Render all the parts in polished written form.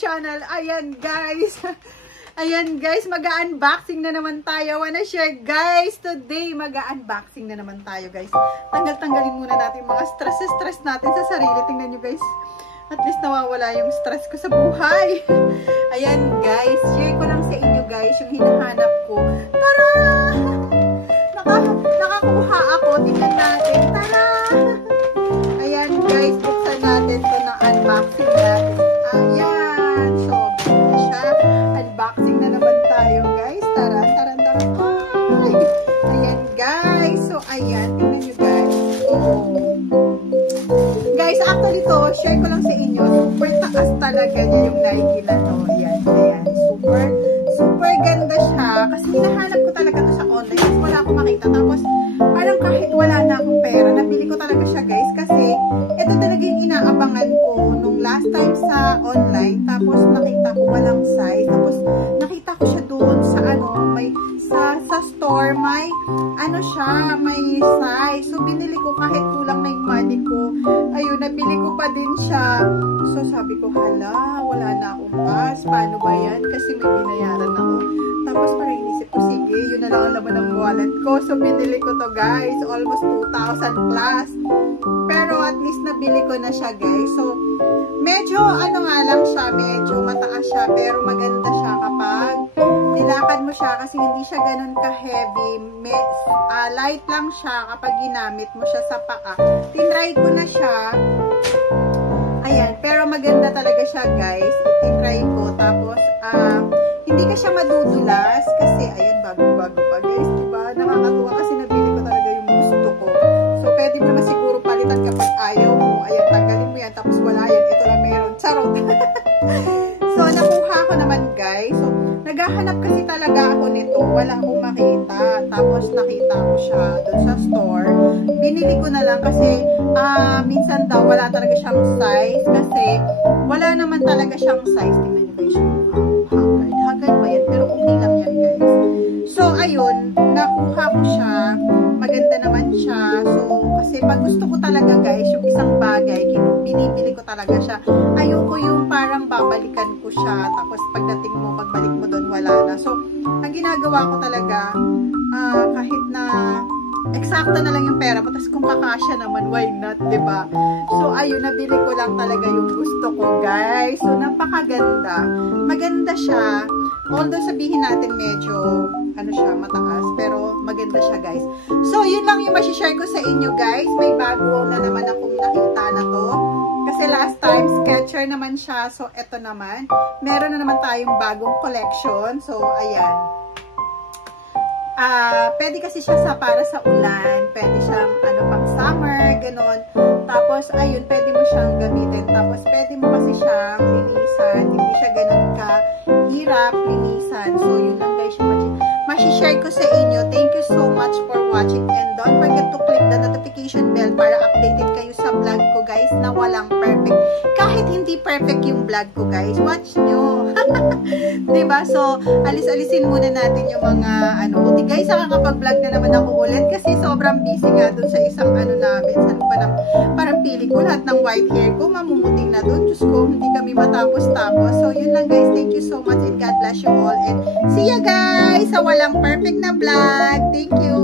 channel. Ayan guys. Ayan guys, mag-unboxing na naman tayo. Wanna share guys, today mag-unboxing na naman tayo guys. Tanggalin muna natin mga stress natin sa sarili. Tingnan nyo guys. At least nawawala yung stress ko sa buhay. Ayan guys, share ko lang sa inyo guys yung hinahanap ko. Tara! Nakakuha ako. Tingnan natin. Tara! Ayan guys, buksan natin ito na unboxing natin. Ayan. So, ganyan siya. Unboxing na naman tayo guys. Tara. Ay! Ayan guys. So, ayan. Tingnan nyo guys. Oh. Guys, actually to, share ko lang sa inyo. Super taas talaga niya yung Nike na to. Ayan. Super ganda siya. Kasi hinahanap ko talaga to sa online. Kasi wala akong makita. Tapos, parang kahit wala na akong pera, nabili ko talaga siya guys. Kasi, ito talaga yung inaabangan ko nung last time sa online. Tapos, nakita ko walang size. Tapos, nakita ko siya doon sa sa store, may siya, may size. So, binili ko kahit kulang na yung money ko. Ayun, nabili ko pa din siya. So, sabi ko, hala, wala na akong cash. Paano ba yan? Kasi may binayaran ako. Tapos, parang inisip ko, sige, yun na lang ang laman ng wallet ko. So, binili ko to guys. Almost 2,000 plus. Pero, at least nabili ko na siya guys. So, medyo, nga lang siya, medyo mataas siya. Pero, maganda siya kapag nilakad mo siya kasi hindi siya ganun ka-heavy. Light lang siya kapag ginamit mo siya sa paa. Tinry ko na siya. Ayan, pero maganda talaga siya guys. Tinry ko. Tapos, hindi ka siya madudulas kasi, ayan, bago-bago pa guys. Diba? Nakakatuwa kasi nabili ko talaga yung gusto ko. So, pwede mo na siguro palitan kapag ayaw mo. Ayan, tanggalin mo yan. Tapos wala yan. Ito na meron. Charot. So, nakuha ko naman guys. So, naghahanap kasi talaga ako nito. Wala akong makita. Tapos nakita ko siya doon sa store. Binili ko na lang kasi minsan daw wala talaga siyang size. Kasi wala naman talaga siyang size. Tingnan nyo guys. Haggard pa yan. Pero okay lang yan guys. So ayun. Nakuha ko siya. Maganda naman siya. So kasi pag gusto ko talaga guys yung isang bagay, binibili ko talaga siya. Ayoko yung parang babalikan ko siya. Tapos pagdating mo, pagbalik mo doon, wala na. So, ang ginagawa ko talaga, kahit na eksakto na lang yung pera mo, tapos kung kakasya naman, why not, diba? So, ayun, nabili ko lang talaga yung gusto ko, guys. So, napakaganda. Maganda siya. Although sabihin natin medyo, siya, mataas, pero maganda siya, guys. So, yun lang yung masishare ko sa inyo, guys. May bago na naman akong nakita na to. Kasi last time, Skechers naman siya. So, eto naman. Meron na naman tayong bagong collection. So, ayan. Pwede kasi siya para sa ulan. Pwede siyang, pang summer, ganon. Tapos, ayun, pwede mo siyang gamitin. Tapos, pwede mo kasi siyang linisan. Hindi siya ganon ka-hirap linisan. So, yun lang guys yung masishare ko sa inyo. Thank you so much for watching. And don't forget to click the notification bell para updated kayo sa vlog ko guys na walang perfect. Kahit hindi perfect yung vlog ko guys, watch nyo. Diba? So, alisin muna natin yung mga buti guys, nakakapag-vlog na naman ako ulit kasi sobrang busy nga dun sa isang namin. Saan pa lang, parang pili ko lahat ng white hair ko, mamumuting na dun. Diyos ko, hindi kami matapos-tapos. So, yun lang guys. Thank you so much and God bless you all. And see ya guys sa walang perfect na vlog. Thank you.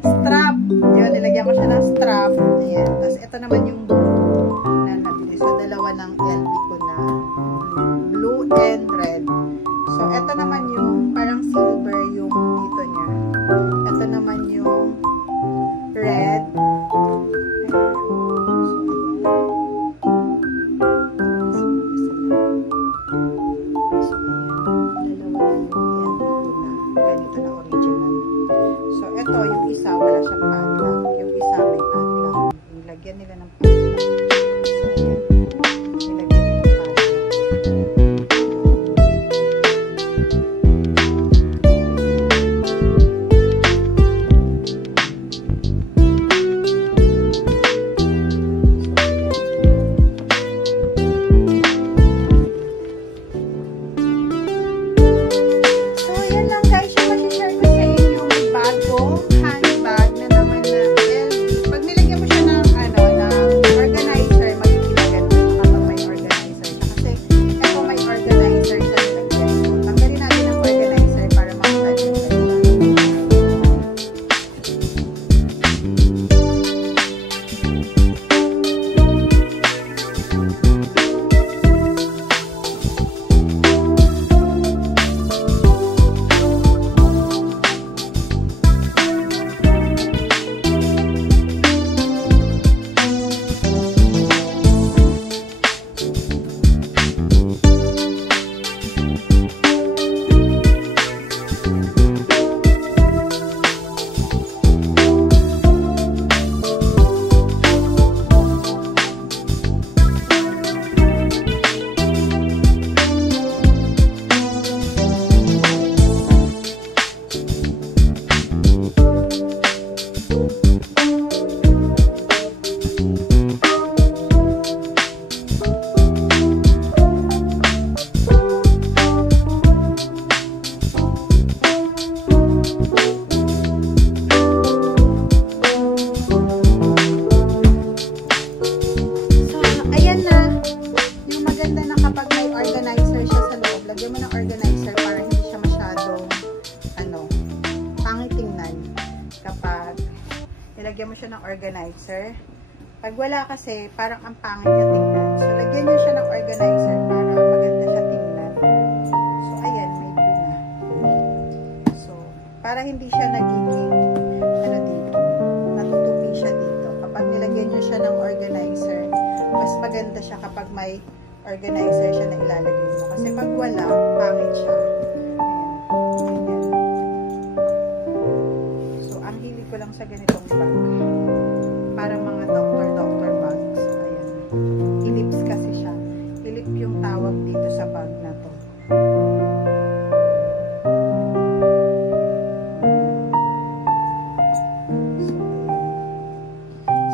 strap. Yun, nilagyan ko siya ng strap. Ayan. Tapos, ito naman yung blue na nabili. So, dalawa ng LV ko na blue and red. So, ito naman yung parang silver yung dito niya. Ito naman yung red. Ito, yung isa, wala siyang padlock. Yung isa, may padlock. Nilagyan nila ng padlock. So, ayan. Nilagyan nila ng padlock. So, ayan lang guys. Yung mag-share ko sa inyo. May bago handbag na naman na LV. Pag nilagyan mo siya ng organizer, magkikilagan mo kapag may organizer siya. Kasi eto may organizer siya nilagyan ko. Tanggalin natin ang organizer para makita nyo sa iba. Nilagyan mo siya ng organizer. Pag wala kasi, parang ang pangit niya tingnan. So, lagyan niyo siya ng organizer para maganda siya tingnan. So, ayan, may blue na. So, para hindi siya nagiging, dito, natutupi siya dito. Kapag nilagyan niyo siya ng organizer, mas maganda siya kapag may organizer siya na ilalagay mo. Kasi pag wala, pangit siya. Ayan. Ayan. So, ang hilig ko lang sa ganitong bag. Parang mga doctor bags. Ayan. Ellipse kasi siya. Ellipse yung tawag dito sa bag na to.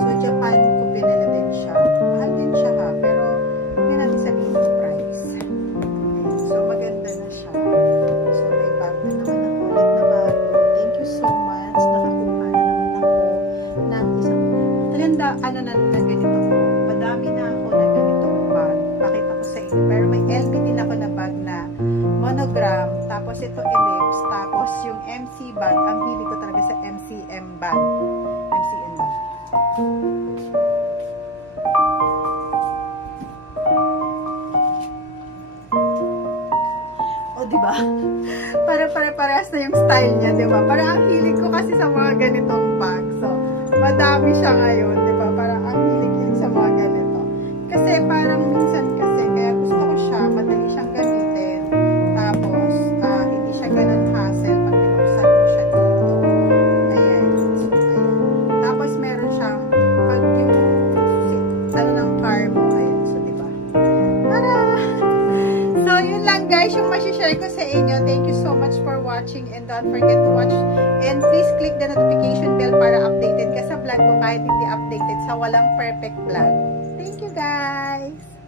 So, Japan ko pinili din siya. Mahal din siya ha, pero hindi natin sabihin yung price. Ayan. So, maganda na siya. So, may bag na naman ako ulit na bago. Thank you so much. Nakakuha na naman ako ng isang na ganito po. Madami na ako na ganitong bag. Pakita ko sa inyo. Pero may LV din ako na bag na monogram. Tapos ito ellipse. Tapos yung MC bag. Ang hili ko talaga sa MCM bag. MCM bag. O, diba? Parehas na yung style niya, diba? Parang ang hilig ko kasi sa mga ganitong bag. So, madami siya ngayon, diba? Parang ang hilig sa mga ganito. Kasi parang minsan kasi, kaya gusto ko siya, madali siyang gamitin. Tapos, hindi siya ganun hassle pag binuksan ko siya dito. Ayan. So, ayan. Tapos, meron siyang, pag yung, ng car mo, ayan. So, diba? So, yun lang guys, yung masishare ko sa inyo. Thank you so much for watching and don't forget to watch and please click the notification bell para updated ka sa vlog ko kahit hindi updated sa walang perfect vlog. Thank you guys!